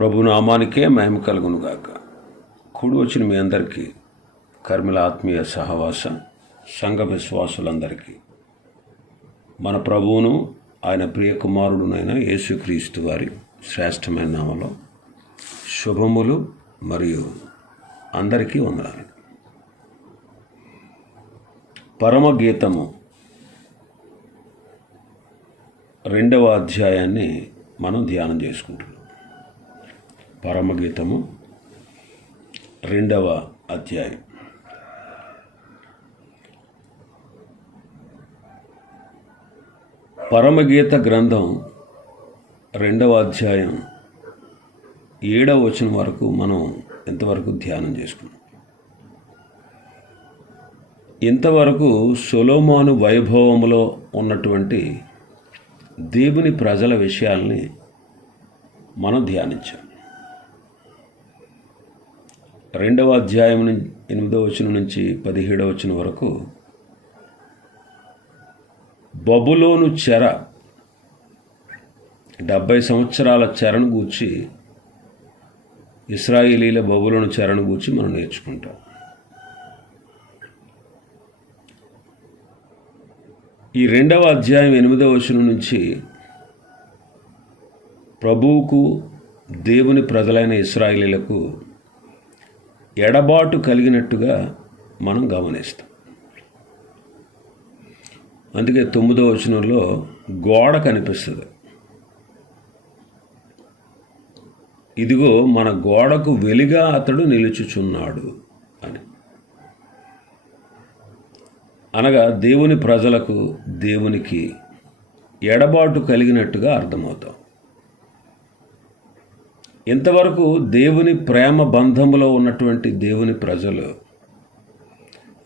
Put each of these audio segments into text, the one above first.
ప్రభు నామానికే మహిమ కలుగునుగాక. కూడి వచ్చిన మీ అందరికీ కర్మిల ఆత్మీయ సహవాస సంఘ విశ్వాసులందరికీ. మన ప్రభువును ఆయన ప్రియ కుమారుడునైన యేసుక్రీస్తు వారి శ్రేష్టమైన నామలో శుభములు మరియు అందరికీ వందనాలు. పరమగీతము రెండవ అధ్యాయాన్ని మనం ధ్యానం చేసుకుంటున్నాం. పరమగీతము రెండవ అధ్యాయం. పరమగీత గ్రంథం రెండవ అధ్యాయం ఏడవ వచనం వరకు మనం ఇంతవరకు ధ్యానం చేసుకున్నాం? ఇంతవరకు సొలోమాను వైభవములో ఉన్నటువంటి దేవుని ప్రజల విషయాల్ని మనం ధ్యానించాం. రెండవ అధ్యాయం నుంచి ఎనిమిదవ వచనం నుంచి పదిహేడవ వచనం వరకు బబులోను చెర డెబ్భై సంవత్సరాల చెరను గూర్చి ఇస్రాయేలీల బబులోను చెరను గూర్చి మనం నేర్చుకుంటాం. ఈ రెండవ అధ్యాయం ఎనిమిదవ వచనం నుంచి ప్రభువుకు దేవుని ప్రజలైన ఇస్రాయేలీలకు ఎడబాటు కలిగినట్టుగా మనం గమనిస్తాం. అందుకే తొమ్మిదో వచనంలో గోడ కనిపిస్తుంది. ఇదిగో మన గోడకు వెలిగా అతడు నిలుచుచున్నాడు అని. అనగా దేవుని ప్రజలకు దేవునికి ఎడబాటు కలిగినట్టుగా అర్థమవుతాం. ఇంతవరకు దేవుని ప్రేమ బంధములో ఉన్నటువంటి దేవుని ప్రజలు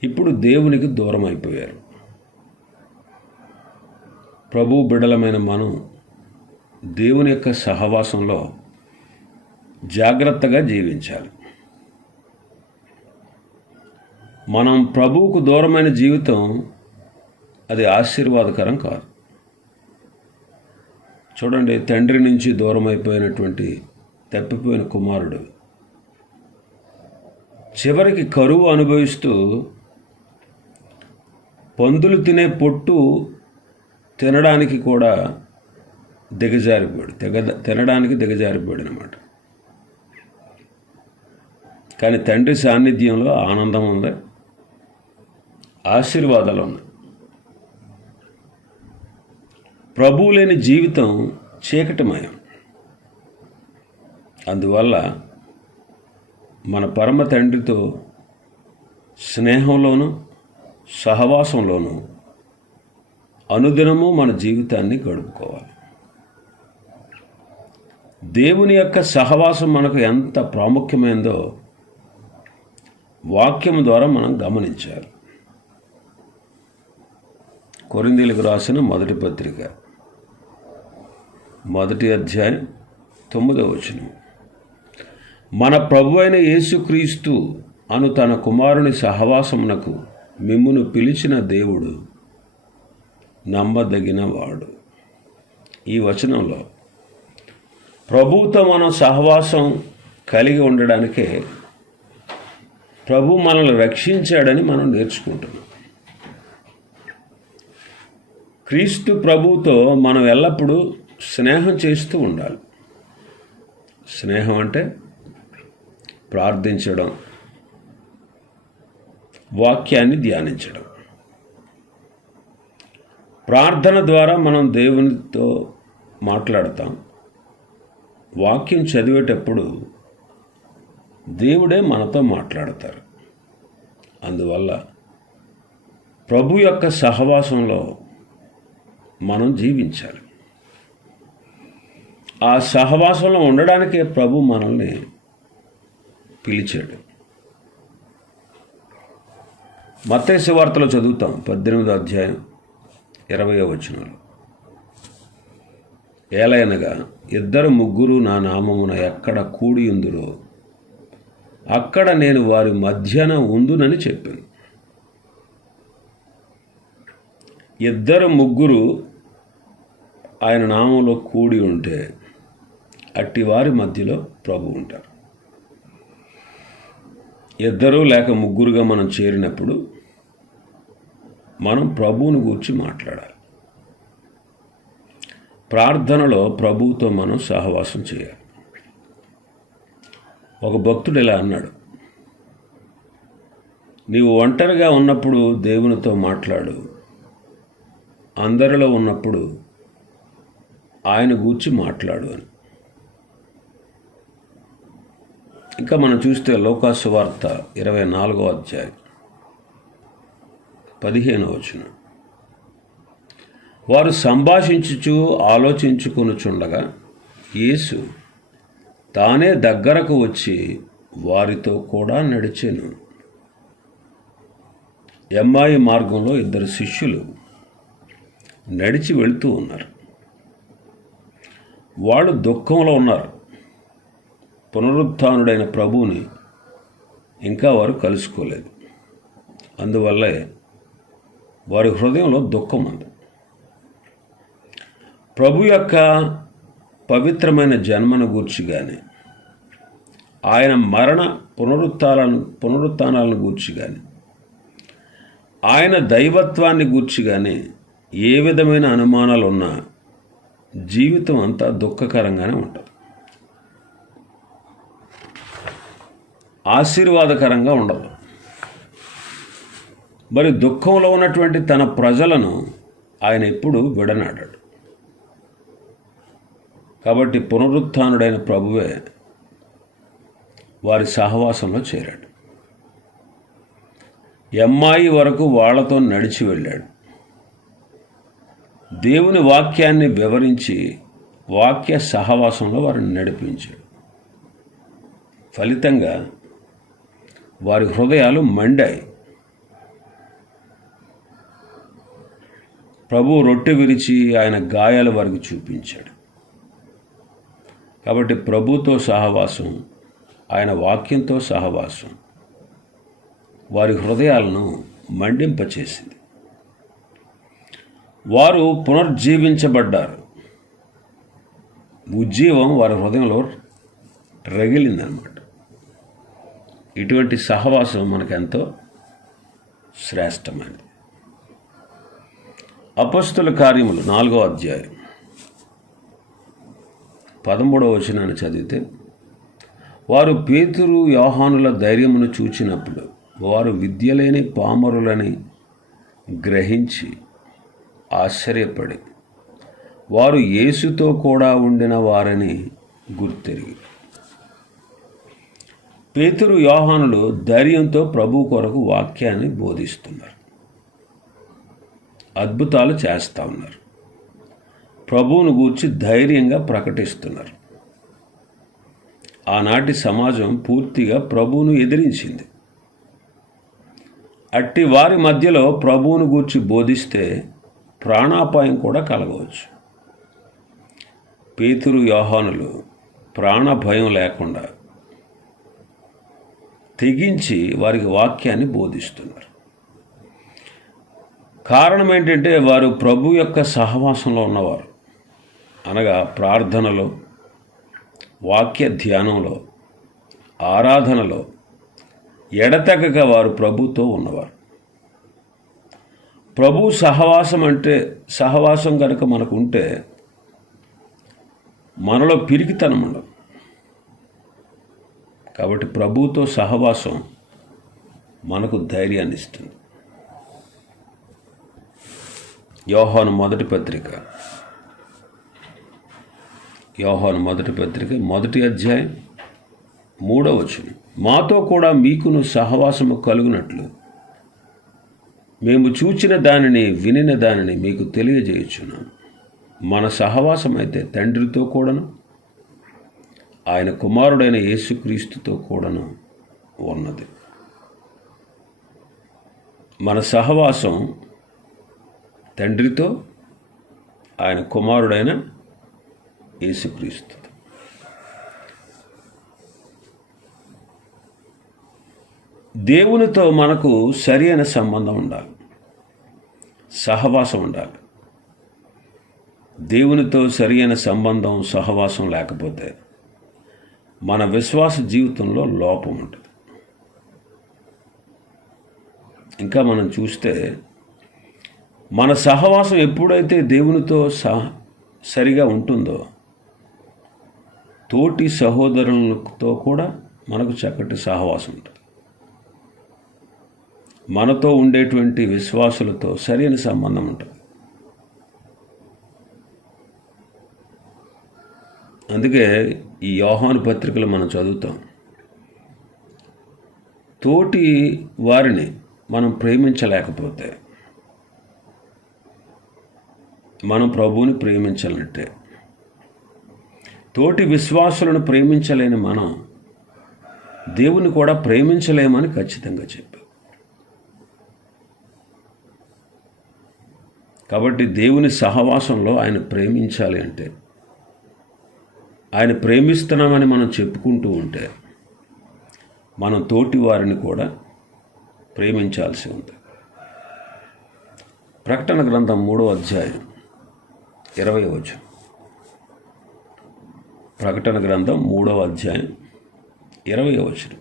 ఇప్పుడు దేవునికి దూరం అయిపోయారు. ప్రభు బిడలమైన మనం దేవుని యొక్క సహవాసంలో జాగ్రత్తగా జీవించాలి. మనం ప్రభువుకు దూరమైన జీవితం అది ఆశీర్వాదకరం కాదు. చూడండి తండ్రి నుంచి దూరం అయిపోయినటువంటి తప్పిపోయిన కుమారుడు. చివరికి కరువు అనుభవిస్తూ పందులు తినే పొట్టు తినడానికి కూడా దిగజారిపోయాడు. తెగ తినడానికి దిగజారిపోయాడు అనమాట కానీ తండ్రి సాన్నిధ్యంలో ఆనందం ఉంది. ఆశీర్వాదాలు ఉన్నాయి. ప్రభువు లేని జీవితం చీకటిమయం. అందువల్ల మన పరమ తండ్రితో స్నేహంలోనూ సహవాసంలోనూ అనుదినము మన జీవితాన్ని గడుపుకోవాలి. దేవుని యొక్క సహవాసం మనకు ఎంత ప్రాముఖ్యమైందో వాక్యం ద్వారా మనం గమనించాలి. కొరిందీలకు రాసిన మొదటి పత్రిక మొదటి అధ్యాయం తొమ్మిదవ వచనం మన ప్రభు అయిన యేసుక్రీస్తు అను తన కుమారుని సహవాసమునకు మిమ్మును పిలిచిన దేవుడు నమ్మదగిన వాడు ఈ వచనంలో ప్రభువుతో మనం సహవాసం కలిగి ఉండడానికే ప్రభు మనల్ని రక్షించాడని మనం నేర్చుకుంటున్నాం. క్రీస్తు ప్రభువుతో మనం ఎల్లప్పుడూ స్నేహం చేస్తూ ఉండాలి. స్నేహం అంటే ప్రార్థించడం వాక్యాన్ని ధ్యానించడం. ప్రార్థన ద్వారా మనం దేవునితో మాట్లాడతాం. వాక్యం చదివేటప్పుడు దేవుడే మనతో మాట్లాడతారు. అందువల్ల ప్రభు యొక్క సహవాసంలో మనం జీవించాలి. ఆ సహవాసంలో ఉండడానికే ప్రభు మనల్ని పిలిచాడు. మత్తేసు వార్తలో చదువుతాం. పద్దెనిమిదో అధ్యాయం ఇరవయో వచనంలో. ఏలయనగా ఇద్దరు ముగ్గురు నా నామమున ఎక్కడ కూడి ఉందిరో అక్కడ నేను వారి మధ్యన ఉందునని చెప్పాను. ఇద్దరు ముగ్గురు ఆయన నామంలో కూడి ఉంటే అట్టి వారి మధ్యలో ప్రభు ఉంటారు. ఇద్దరు లేక ముగ్గురుగా మనం చేరినప్పుడు మనం ప్రభువుని గూర్చి మాట్లాడాలి. ప్రార్థనలో ప్రభువుతో మనం సహవాసం చేయాలి. ఒక భక్తుడు ఇలా అన్నాడు నీవు ఒంటరిగా ఉన్నప్పుడు దేవునితో మాట్లాడు. అందరిలో ఉన్నప్పుడు ఆయన గూర్చి మాట్లాడు అని. ఇంకా మనం చూస్తే లోకాసు వార్త ఇరవై నాలుగో అధ్యాయం పదిహేను వచనం. వారు సంభాషించుచు ఆలోచించుకొనుచుండగా యేసు తానే దగ్గరకు వచ్చి వారితో కూడా నడిచాను. ఎమ్మాయి మార్గంలో ఇద్దరు శిష్యులు నడిచి వెళుతూ ఉన్నారు. వాళ్ళు దుఃఖంలో ఉన్నారు. పునరుత్డైన ప్రభువుని ఇంకా వారు కలుసుకోలేదు. అందువల్లే వారి హృదయంలో దుఃఖం ఉంది. ప్రభు యొక్క పవిత్రమైన జన్మను గూర్చి కానీ ఆయన మరణ పునరుత్నాలను పునరుత్నాలను గూర్చి కానీ ఆయన దైవత్వాన్ని గూర్చి కానీ ఏ విధమైన అనుమానాలు ఉన్నా జీవితం అంతా దుఃఖకరంగానే ఉంటుంది. ఆశీర్వాదకరంగా ఉండదు. మరి దుఃఖంలో ఉన్నటువంటి తన ప్రజలను ఆయన ఎప్పుడు విడనాడాడు. కాబట్టి పునరుత్డైన ప్రభువే వారి సహవాసంలో చేరాడు. ఎమ్మాయి వరకు వాళ్ళతో నడిచి వెళ్ళాడు. దేవుని వాక్యాన్ని వివరించి వాక్య సహవాసంలో వారిని నడిపించాడు. ఫలితంగా వారి హృదయాలు మండాయి. ప్రభు రొట్టె విరిచి ఆయన గాయాల వారికి చూపించాడు. కాబట్టి ప్రభుతో సహవాసం ఆయన వాక్యంతో సహవాసం వారి హృదయాలను మండింపచేసింది. వారు పునర్జీవించబడ్డారు. ఉజ్జీవం వారి హృదయంలో రగిలిందనమాట. ఇటువంటి సహవాసం మనకెంతో శ్రేష్టమైనది. అపస్తుల కార్యములు నాలుగో అధ్యాయం. పదమూడవ వచనాన్ని చదివితే వారు పేతురు యోహానుల ధైర్యమును చూచినప్పుడు వారు విద్యలేని పామరులని గ్రహించి ఆశ్చర్యపడి వారు యేసుతో కూడా ఉండిన వారని గుర్తెరిగి పేతురు యోహానులు ధైర్యంతో ప్రభు కొరకు వాక్యాన్ని బోధిస్తున్నారు. అద్భుతాలు చేస్తూ ఉన్నారు. ప్రభువును గూర్చి ధైర్యంగా ప్రకటిస్తున్నారు. ఆనాటి సమాజం పూర్తిగా ప్రభువును ఎదిరించింది. అట్టి వారి మధ్యలో ప్రభువును గూర్చి బోధిస్తే ప్రాణాపాయం కూడా కలగవచ్చు. పేతురు యోహానులు ప్రాణ భయం లేకుండా తెగించి వారికి వాక్యాన్ని బోధిస్తున్నారు. కారణం ఏంటంటే వారు ప్రభు యొక్క సహవాసంలో ఉన్నవారు. అనగా ప్రార్థనలో వాక్య ధ్యానంలో ఆరాధనలో ఎడతెగక వారు ప్రభుతో ఉన్నవారు. ప్రభు సహవాసం అంటే సహవాసం కనుక మనకు ఉంటే మనలో పిరికితనం ఉండదు. కాబట్టి ప్రభుతో సహవాసం మనకు ధైర్యాన్ని ఇస్తుంది. యోహాను మొదటి పత్రిక. యోహాను మొదటి పత్రిక మొదటి అధ్యాయం మూడవ వచనం. మాతో కూడా మీకును సహవాసము కలుగునట్లు. మేము చూచిన దానిని వినిన దానిని మీకు తెలియజేయుచున్నాం. మన సహవాసం అయితే తండ్రితో కూడాను ఆయన కుమారుడైన యేసుక్రీస్తుతో కూడాను ఉన్నది. మన సహవాసం తండ్రితో ఆయన కుమారుడైన యేసుక్రీస్తు దేవునితో మనకు సరి అయిన సంబంధం ఉండాలి. సహవాసం ఉండాలి. దేవునితో సరి అయిన సంబంధం సహవాసం లేకపోతే మన విశ్వాస జీవితంలో లోపం ఉంటుంది. ఇంకా మనం చూస్తే మన సహవాసం ఎప్పుడైతే దేవునితో సహ సరిగా ఉంటుందో తోటి సహోదరులతో కూడా మనకు చక్కటి సహవాసం ఉంటుంది. మనతో ఉండేటువంటి విశ్వాసులతో సరైన సంబంధం ఉంటుంది. అందుకే ఈ యోహాను పత్రికలు మనం చదువుతాం. తోటి వారిని మనం ప్రేమించలేకపోతే మనం ప్రభువుని ప్రేమించాలంటే తోటి విశ్వాసులను ప్రేమించలేని మనం దేవుని కూడా ప్రేమించలేమని ఖచ్చితంగా చెప్పారు కాబట్టి దేవుని సహవాసంలో ఆయన ప్రేమించాలి అంటే ఆయన ప్రేమిస్తున్నామని మనం చెప్పుకుంటూ ఉంటే మనం తోటి వారిని కూడా ప్రేమించాల్సి ఉంది. ప్రకటన గ్రంథం మూడో అధ్యాయం ఇరవై వచ్చు ప్రకటన గ్రంథం మూడవ అధ్యాయం ఇరవై వచనం.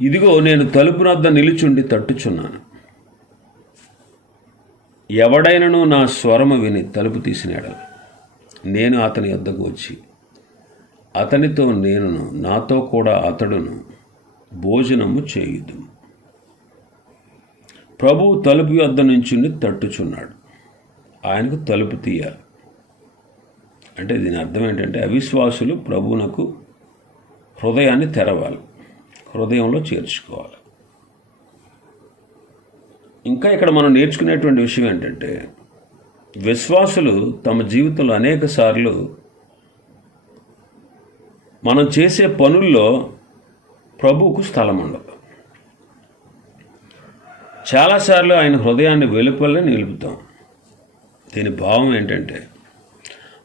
ఇదిగో నేను తలుపు వద్ద నిలుచుండి తట్టుచున్నాను. ఎవడైనను నా స్వరము విని తలుపు తీసినాడు నేను అతని వద్దకు వచ్చి అతనితో నేనును నాతో కూడా అతడును భోజనము చేయుదు. ప్రభు తలుపు వద్ద నుంచి తట్టుచున్నాడు. ఆయనకు తలుపు తీయాలి. అంటే దీని అర్థం ఏంటంటే అవిశ్వాసులు ప్రభువునకు హృదయాన్ని తెరవాలి హృదయంలో చేర్చుకోవాలి. ఇంకా ఇక్కడ మనం నేర్చుకునేటువంటి విషయం ఏంటంటే విశ్వాసులు తమ జీవితంలో అనేక సార్లు మనం చేసే పనుల్లో ప్రభువుకు స్థలం ఉండదు. చాలాసార్లు ఆయన హృదయాన్ని వెలుపలనే నిలుపుతాం. దీని భావం ఏంటంటే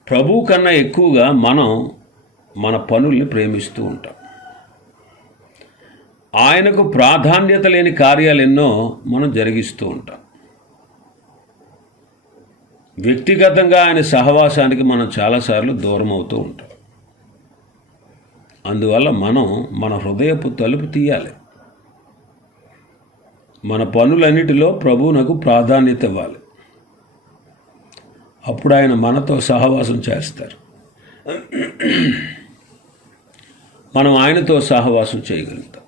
ప్రభువు కన్నా ఎక్కువగా మనం మన పనుల్ని ప్రేమిస్తూ ఉంటాం. ఆయనకు ప్రాధాన్యత లేని కార్యాలు ఎన్నో మనం జరిగిస్తూ ఉంటాం. వ్యక్తిగతంగా ఆయన సహవాసానికి మనం చాలాసార్లు దూరం అవుతూ ఉంటాం. అందువల్ల మనం మన హృదయపు తలుపు తీయాలి. మన పనులన్నిటిలో ప్రభువునకు ప్రాధాన్యత ఇవ్వాలి. అప్పుడు ఆయన మనతో సహవాసం చేస్తారు. మనం ఆయనతో సహవాసం చేయగలుగుతాం.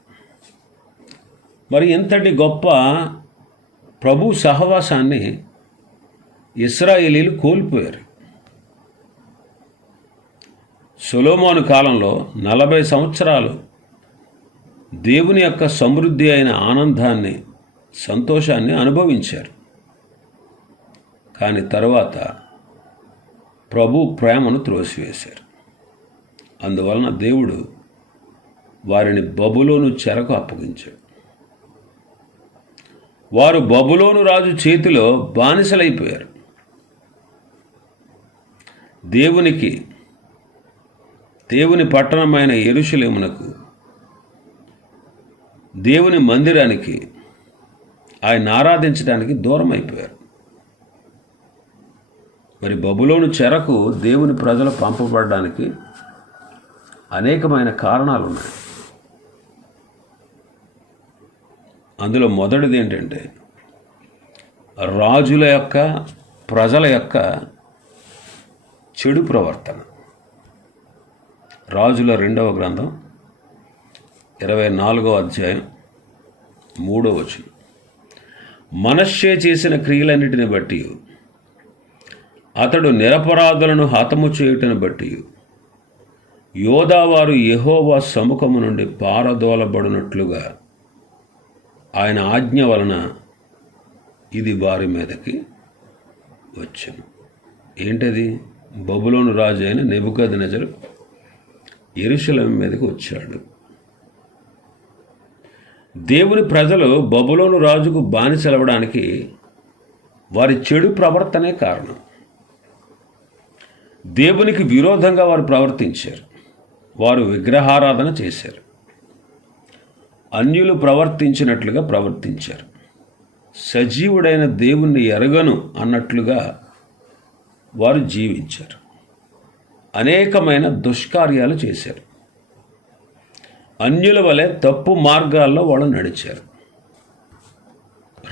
మరి ఇంతటి గొప్ప ప్రభు సహవాసాన్ని ఇస్రాయేలీలు కోల్పోయారు. సొలోమోను కాలంలో నలభై సంవత్సరాలు దేవుని యొక్క సమృద్ధి అయిన ఆనందాన్ని సంతోషాన్ని అనుభవించారు. కానీ తర్వాత ప్రభు ప్రేమను త్రోసివేశారు. అందువలన దేవుడు వారిని బబులోను చెరకు అప్పగించాడు. వారు బబులోను రాజు చేతిలో బానిసలైపోయారు. దేవునికి దేవుని పట్టణమైన ఎరుషులేమునకు దేవుని మందిరానికి ఆయన ఆరాధించడానికి దూరం అయిపోయారు మరి బబులోను చెరకు దేవుని ప్రజలు పంపబడడానికి అనేకమైన కారణాలు ఉన్నాయి అందులో మొదటిది ఏంటంటే రాజుల యొక్క ప్రజల యొక్క చెడు ప్రవర్తన. రాజుల రెండవ గ్రంథం ఇరవై నాలుగవ అధ్యాయం మూడో వచనం. మనశ్శే చేసిన క్రియలన్నిటిని బట్టి అతడు నిరపరాధులను హతము చేయుటను బట్టి యోధావారు యహోవా సముఖము నుండి పారదోలబడినట్లుగా ఆయన ఆజ్ఞ వలన ఇది వారి మీదకి వచ్చాను. ఏంటది? బబులోను రాజు అయిన నెబుకద్ నజరు ఎరుశలం మీదకి వచ్చాడు. దేవుని ప్రజలు బబులోను రాజుకు బానిసలవడానికి వారి చెడు ప్రవర్తనే కారణం. దేవునికి విరోధంగా వారు ప్రవర్తించారు. వారు విగ్రహారాధన చేశారు. అన్యులు ప్రవర్తించినట్లుగా ప్రవర్తించారు. సజీవుడైన దేవుణ్ణి ఎరగను అన్నట్లుగా వారు జీవించారు. అనేకమైన దుష్కార్యాలు చేశారు. అన్యుల వలె తప్పు మార్గాల్లో వాళ్ళు నడిచారు.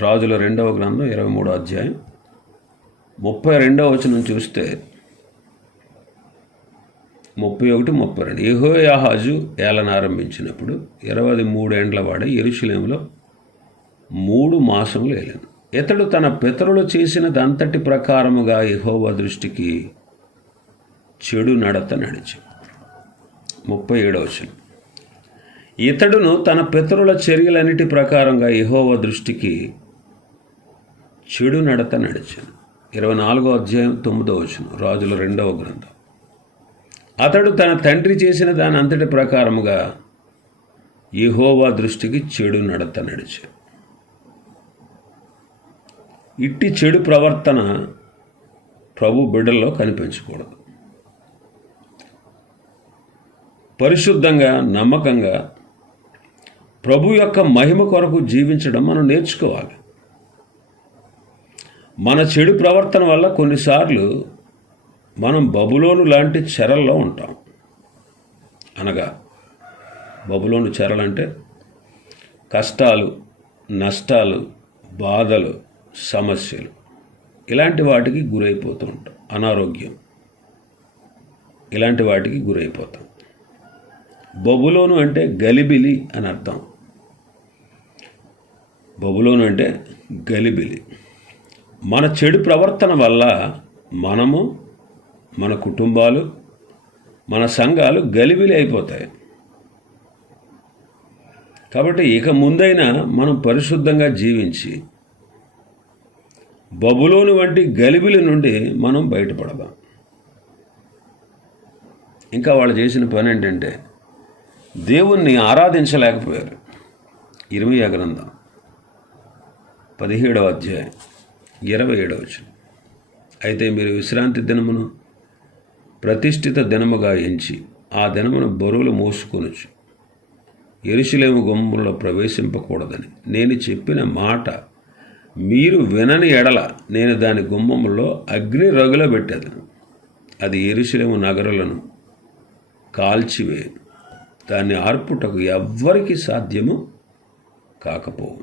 రాజుల రెండవ గ్రంథం ఇరవై మూడో అధ్యాయం ముప్పై రెండవ వచనం చూస్తే ముప్పై ఒకటి ముప్పై రెండు. యహోయాహాజు ఏలన ఆరంభించినప్పుడు ఇరవై మూడేండ్ల వాడే ఎరుశలేములో మూడు మాసములు ఏలాను. ఇతడు తన పితరులు చేసినదంతటి ప్రకారముగా యహోవ దృష్టికి చెడు నడత నడిచి. ముప్పై ఏడవ ఇతడును తన పితరుల చర్యలన్నిటి ప్రకారంగా యహోవ దృష్టికి చెడు నడత నడిచాను. ఇరవై నాలుగో అధ్యాయం తొమ్మిదో వచనం రాజుల రెండవ గ్రంథం. అతడు తన తండ్రి చేసిన దాని అంతటి ప్రకారముగా యహోవా దృష్టికి చెడు నడత నడిచాను. ఇట్టి చెడు ప్రవర్తన ప్రభు బిడ్డల్లో కనిపించకూడదు. పరిశుద్ధంగా నమ్మకంగా ప్రభు యొక్క మహిమ కొరకు జీవించడం మనం నేర్చుకోవాలి. మన చెడు ప్రవర్తన వల్ల కొన్నిసార్లు మనం బబులోను లాంటి చెరల్లో ఉంటాం. అనగా బబులోను చెరలంటే కష్టాలు నష్టాలు బాధలు సమస్యలు. ఇలాంటి వాటికి గురైపోతూ ఉంటాం. అనారోగ్యం. ఇలాంటి వాటికి గురైపోతాం. బబులోను అంటే గలిబిలి అని అర్థం. బబులోను అంటే గలిబిలి. మన చెడు ప్రవర్తన వల్ల మనము మన కుటుంబాలు మన సంఘాలు గలిబిలి అయిపోతాయి. కాబట్టి ఇక ముందైనా మనం పరిశుద్ధంగా జీవించి బబులోని వంటి గలిబిలి నుండి మనం బయటపడదాం. ఇంకా వాళ్ళు చేసిన పని ఏంటంటే దేవుణ్ణి ఆరాధించలేకపోయారు. ఇరవై గ్రంథం పదిహేడవ అధ్యాయం ఇరవై ఏడవ అయితే మీరు విశ్రాంతి దినమును ప్రతిష్ఠిత దినముగా ఎంచి ఆ దినమును బరువులు మోసుకొనొచ్చు ఎరుశలేము గుమ్మంలో ప్రవేశింపకూడదని నేను చెప్పిన మాట మీరు వినని ఎడల నేను దాని గుమ్మంలో అగ్ని రగుల పెట్టేదను. అది ఎరుశలేము నగరులను కాల్చివే. దాన్ని ఆర్పుటకు ఎవ్వరికి సాధ్యము కాకపోవు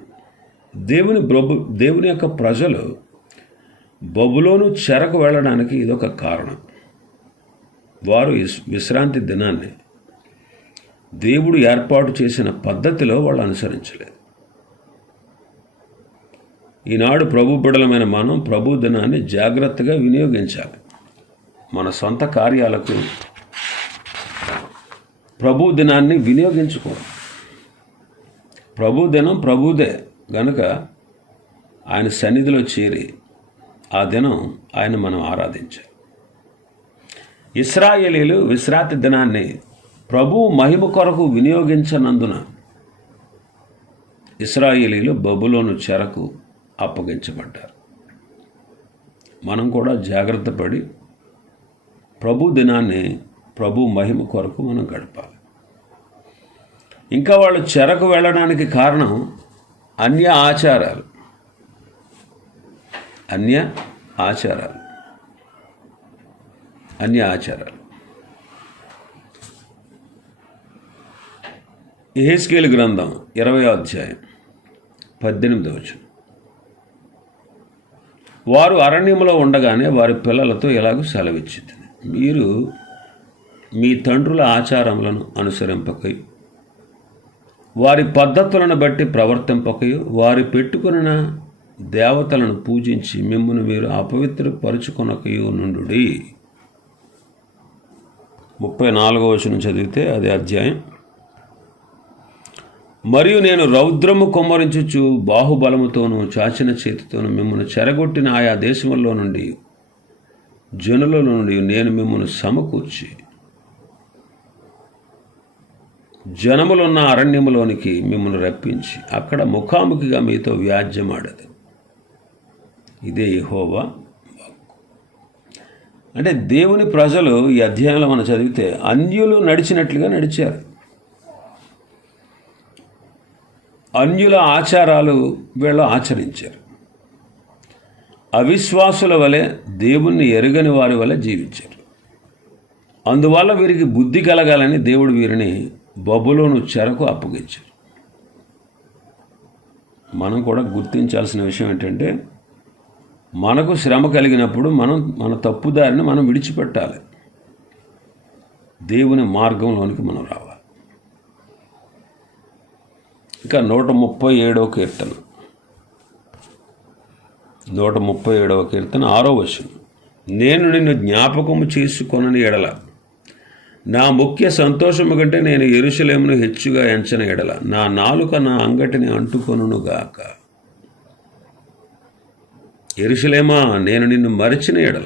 దేవుని ప్రభు దేవుని యొక్క ప్రజలు బబులోను చెరకు వెళ్ళడానికి ఇదొక కారణం. వారు విశ్రాంతి దినాన్ని దేవుడు ఏర్పాటు చేసిన పద్ధతిలో వాళ్ళు అనుసరించలేదు. ఈనాడు ప్రభు బిడలమైన మనం ప్రభు దినాన్ని జాగ్రత్తగా వినియోగించాలి. మన సొంత కార్యాలకు ప్రభు దినాన్ని వినియోగించుకోవాలి. ప్రభు దినం ప్రభుదే. గనుక ఆయన సన్నిధిలో చేరి ఆ దినం ఆయన మనం ఆరాధించాలి. ఇస్రాయేలీలు విశ్రాంతి దినాన్ని ప్రభు మహిమ కొరకు వినియోగించనందున ఇస్రాయేలీలు బబులోను చెరకు అప్పగించబడ్డారు. మనం కూడా జాగ్రత్త పడి ప్రభు దినాన్ని ప్రభు మహిమ కొరకు మనం గడపాలి. ఇంకా వాళ్ళు చెరకు వెళ్ళడానికి కారణం అన్య ఆచారాలు. అన్య ఆచారాలు. అన్య ఆచారాలు. ఏహెస్కేల్ గ్రంథం ఇరవై అధ్యాయం పద్దెనిమిది వచనం. వారు అరణ్యంలో ఉండగానే వారి పిల్లలతో ఎలాగూ సెలవిచ్చింది. మీరు మీ తండ్రుల ఆచారములను అనుసరింపకై వారి పద్ధతులను బట్టి ప్రవర్తింపకయు వారి పెట్టుకున్న దేవతలను పూజించి మిమ్మల్ని మీరు అపవిత్రపరుచుకొనకయు నుండు ముప్పై నాలుగో వచనం చదివితే అది అధ్యాయం. మరియు నేను రౌద్రము కొమ్మరించుచు బాహుబలముతోనూ చాచిన చేతితోనూ మిమ్మల్ని చెరగొట్టిన ఆయా దేశముల్లో నుండి జనులలో నుండి నేను మిమ్మల్ని సమకూర్చి జనములున్న అరణ్యములోనికి మిమ్మల్ని రప్పించి అక్కడ ముఖాముఖిగా మీతో వ్యాజ్యమాడదు ఇదే యహోవా అంటే దేవుని ప్రజలు ఈ అధ్యాయంలో మనం చదివితే అన్యులు నడిచినట్లుగా నడిచారు. అన్యుల ఆచారాలు వీళ్ళు ఆచరించారు. అవిశ్వాసుల వలె దేవుణ్ణి ఎరుగని వారి వలె జీవించారు. అందువల్ల వీరికి బుద్ధి కలగాలని దేవుడు వీరిని బబులోను చెరకు అప్పగించారు. మనం కూడా గుర్తించాల్సిన విషయం ఏంటంటే మనకు శ్రమ కలిగినప్పుడు మనం మన తప్పుదారిని మనం విడిచిపెట్టాలి. దేవుని మార్గంలోనికి మనం రావాలి. ఇంకా నూట ముప్పై ఏడవ కీర్తన. నూట ముప్పై ఏడవ కీర్తన ఆరో వచనం. నేను నిన్ను జ్ఞాపకము చేసుకొనని ఎడల. నా ముఖ్య సంతోషము కంటే నేను ఎరుసలేమును హెచ్చుగా ఎంచని ఎడల. నా నాలుక నా అంగటిని అంటుకొనును గాక. ఎరుసలేమా నేను నిన్ను మరిచిన ఎడల.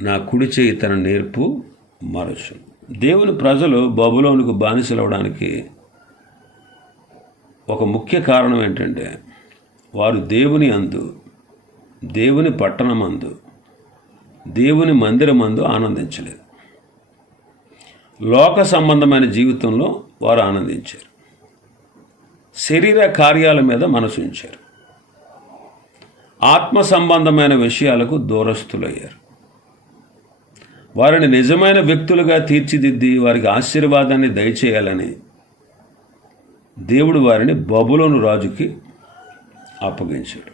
నా కుడి చేయి తన నేర్పు మరచును దేవుని ప్రజలు బబులోనికి బానిసలవడానికి ఒక ముఖ్య కారణం ఏంటంటే వారు దేవుని అందు దేవుని పట్టణమందు దేవుని మందిరమందు ఆనందించలేదు. లోక సంబంధమైన జీవితంలో వారు ఆనందించారు. శరీర కార్యాల మీద మనసు ఉంచారు. ఆత్మ సంబంధమైన విషయాలకు దూరస్తులయ్యారు వారిని నిజమైన వ్యక్తులుగా తీర్చిదిద్ది వారికి ఆశీర్వాదాన్ని దయచేయాలని దేవుడు వారిని బబులోను రాజుకి అప్పగించాడు.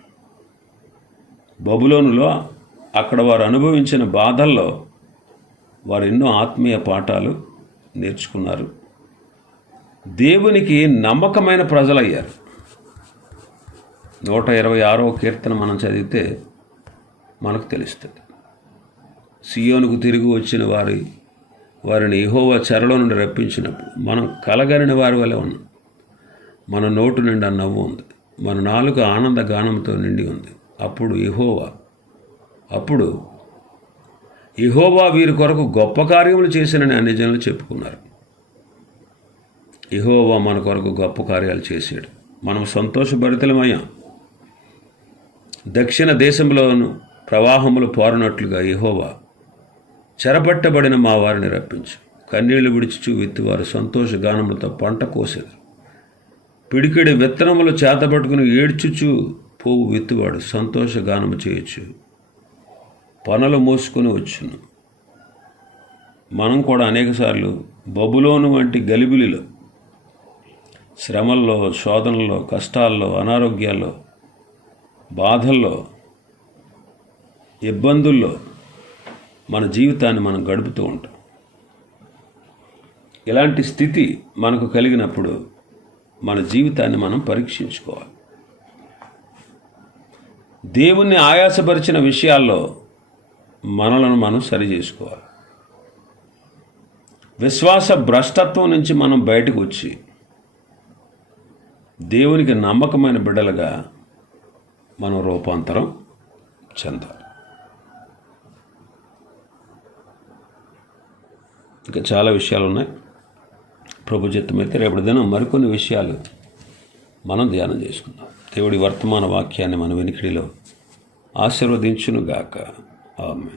బబులోనులో అక్కడ వారు అనుభవించిన బాధల్లో వారు ఎన్నో ఆత్మీయ పాఠాలు నేర్చుకున్నారు. దేవునికి నమ్మకమైన ప్రజలయ్యారు. నూట ఇరవై ఆరో కీర్తన మనం చదివితే మనకు తెలుస్తుంది. సియోనుకు తిరిగి వచ్చిన వారి వారిని ఇహోవా చెరలో నుండి రప్పించినప్పుడు మనం కలగని వారి వల్ల ఉన్నాం. మన నోటు నిండా నవ్వు ఉంది. మన నాలుక ఆనంద గానంతో నిండి ఉంది. అప్పుడు ఇహోవా అప్పుడు ఇహోవా వీరి కొరకు గొప్ప కార్యములు చేసినని అన్ని జనులు చెప్పుకున్నారు. ఇహోవా మన కొరకు గొప్ప కార్యాలు చేశాడు. మనం సంతోషభరితలమయ్యాం. దక్షిణ దేశంలోను ప్రవాహములు పోరనట్లుగా ఇహోవా చెరపట్టబడిన మా వారిని రప్పించు. కన్నీళ్ళు విడిచిచు విత్తువారు సంతోష గానములతో పంట కోసేది పిడికిడి విత్తనములు చేతపట్టుకుని ఏడ్చుచు పోవు విత్తువాడు సంతోష గానము చేయొచ్చు పనులు మోసుకొని వచ్చును. మనం కూడా అనేకసార్లు బబులోను వంటి గలిబిలిలో శ్రమల్లో శోధనల్లో కష్టాల్లో అనారోగ్యాల్లో బాధల్లో ఇబ్బందుల్లో మన జీవితాన్ని మనం గడుపుతూ ఉంటాం. ఇలాంటి స్థితి మనకు కలిగినప్పుడు మన జీవితాన్ని మనం పరీక్షించుకోవాలి. దేవుణ్ణి ఆయాసపరిచిన విషయాల్లో మనలను మనం సరి చేసుకోవాలి. విశ్వాస భ్రష్టత్వం నుంచి మనం బయటకు వచ్చి దేవునికి నమ్మకమైన బిడ్డలుగా మనం రూపాంతరం చెందాలి. ఇంకా చాలా విషయాలు ఉన్నాయి ప్రభు చిత్తమైతే రేపటి దినం మరికొన్ని విషయాలు మనం ధ్యానం చేసుకుందాం. దేవుడి వర్తమాన వాక్యాన్ని మన వెనుకడిలో ఆశీర్వదించునుగాక. ఆమె